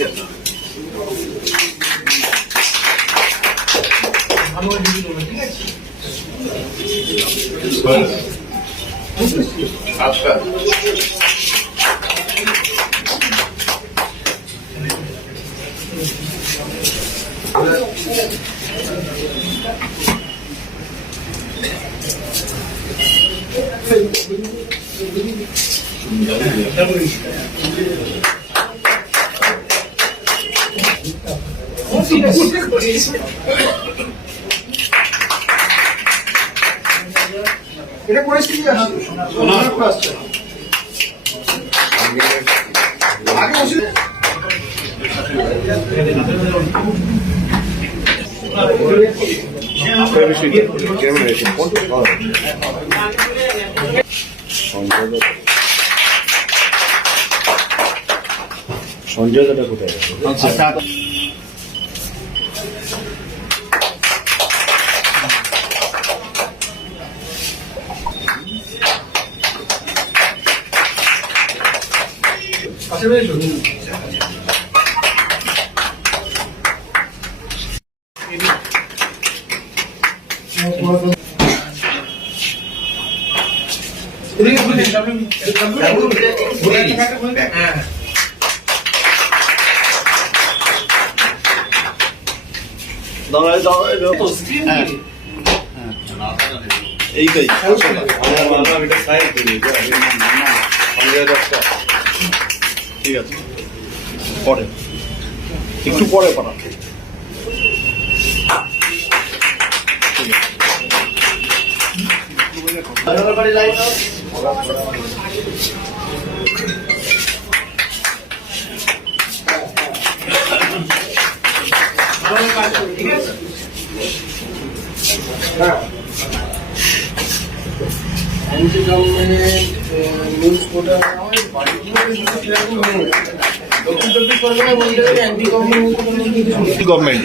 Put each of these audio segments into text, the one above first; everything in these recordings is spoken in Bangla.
যাব আচ্ছা এটা আসছে আগে বসে সঞ্জয় দাদা কোথায় গেছে দাঁড়ায় দাঁড়ায় হ্যাঁ এইটাই ঠিক আছে পরে একটু পরে পাঠান অ্যান্টি গভর্নমেন্ট নিউজ পোর্টাল বাড়িতে সেরকম হয়ে চব্বিশ পরগনা বলতে গেলে গভর্নমেন্ট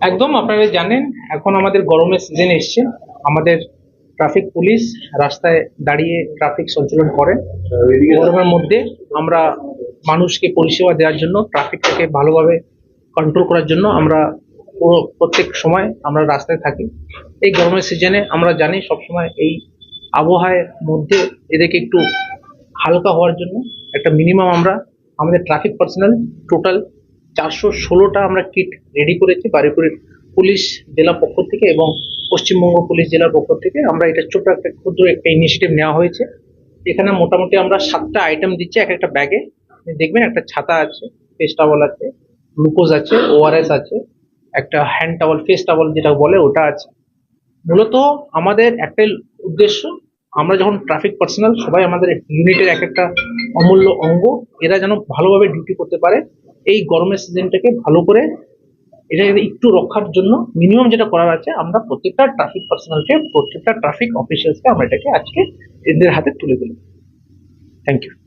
একদম আপনারা জানেন এখন আমাদের গরমের সিজন এসছে। আমাদের ট্রাফিক পুলিশ রাস্তায় দাঁড়িয়ে ট্রাফিক সঞ্চালন করেন গরমের মধ্যে আমরা মানুষকে পরিষেবা দেওয়ার জন্য ট্রাফিকটাকে ভালোভাবে কন্ট্রোল করার জন্য আমরা প্রত্যেক সময় আমরা রাস্তায় থাকি। এই গরমের সিজনে আমরা জানি সবসময় এই আবহাওয়ার মধ্যে এদেরকে একটু হালকা হওয়ার জন্য একটা মিনিমাম আমরা আমাদের ট্রাফিক পার্সোনাল টোটাল চারশো ষোলোটা আমরা কিট রেডি করেছি বারুইপুর পুলিশ জেলা পক্ষ থেকে এবং পশ্চিমবঙ্গ পুলিশ জেলার পক্ষ থেকে। আমরা এটা ছোট একটা ক্ষুদ্র একটা ইনিশিয়েটিভ নেওয়া হয়েছে। এখানে মোটামুটি আমরা সাতটা আইটেম দিচ্ছি, এক একটা ব্যাগে দেখবেন একটা ছাতা আছে ফেস টাওয়াল আছে গ্লুকোজ আছে ওআরএস আছে, একটা হ্যান্ড টাওয়াল ফেস টাওয়াল যেটা বলে ওটা আছে। মূলত আমাদের একটাই উদ্দেশ্য, আমরা যখন ট্রাফিক পার্সোনাল সবাই আমাদের ইউনিটের এক একটা অমূল্য অঙ্গ, এরা যেন ভালোভাবে ডিউটি করতে পারে। এই গরমের সিজনটাকে ভালো করে এটা একটু রক্ষার জন্য মিনিমাম যেটা করার আছে, আমরা প্রত্যেকটা ট্রাফিক পার্সোনালকে প্রত্যেকটা ট্রাফিক অফিসিয়ালসকে আমরা এটাকে আজকে এদের হাতে তুলে দিলাম। Thank you